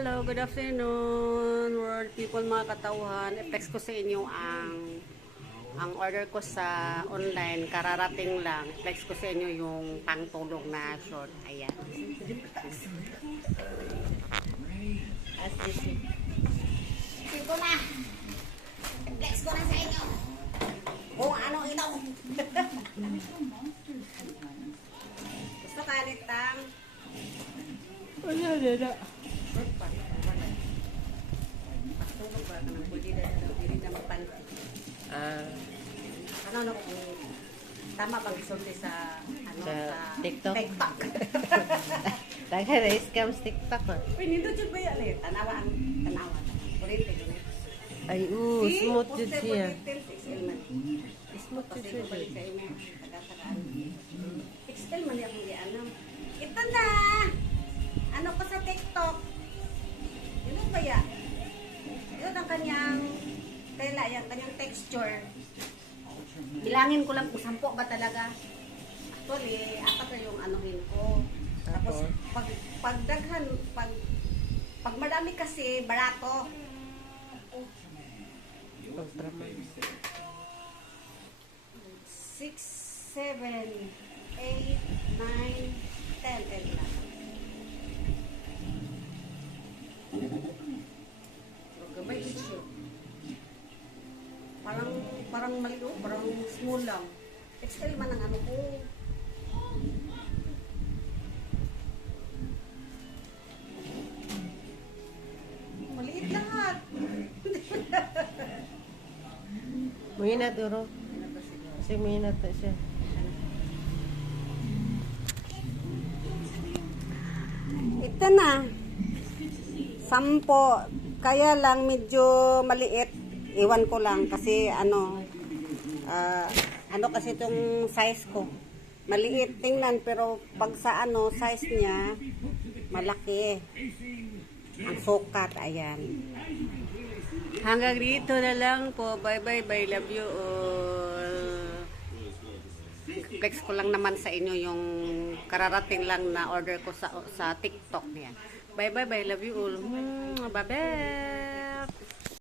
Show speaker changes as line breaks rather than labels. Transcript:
Hello, good afternoon, world people mga katauhan. I-text ko sa inyo ang ang order ko sa online, kararating lang. I-text ko sa inyo yung pangtulog na short. Ayan.
As you see.
Ko na. I-flex ko na sa inyo. Kung ano ito. Gusto ka nitang
Wala, wala.
Na
Ah,
Ano no kung tama bang isulti sa ano
Sa
sa,
TikTok?
TikTok.
Daghan na scam TikTok.
Uy, nindot jud ba yan? Tanawa ang tanawa. Kulite ulit.
Ay, oo, smooth
poster
siya. Smooth
Kasi
siya.
Tela, yung kanyang texture. Bilangin ko lang kung sampo ba talaga. Actually, apat na yung anuhin ko.
Tapos,
pag, pag daghan, pag, pag madami kasi, barato.
Pagtrama.
6, 7, 8, 9, 10, 11 lang. Pero gabay issue. Parang, parang maliit, parang small lang. XL man ang ano ko. Maliit lahat.
Muhinat, uro. Kasi muhinat na siya.
Ito na. Sampo. Kaya lang medyo maliit. Iwan ko lang kasi ano, ah, ano kasi itong size ko. Maliit tingnan pero pag sa ano, size niya, malaki. Ang sukat, ayan. Hanggang dito na lang po. Bye bye bye. Love you all. Flex ko lang naman sa inyo yung kararating lang na order ko sa sa TikTok niya. Bye bye bye. Love you all. Hmm, bye bye.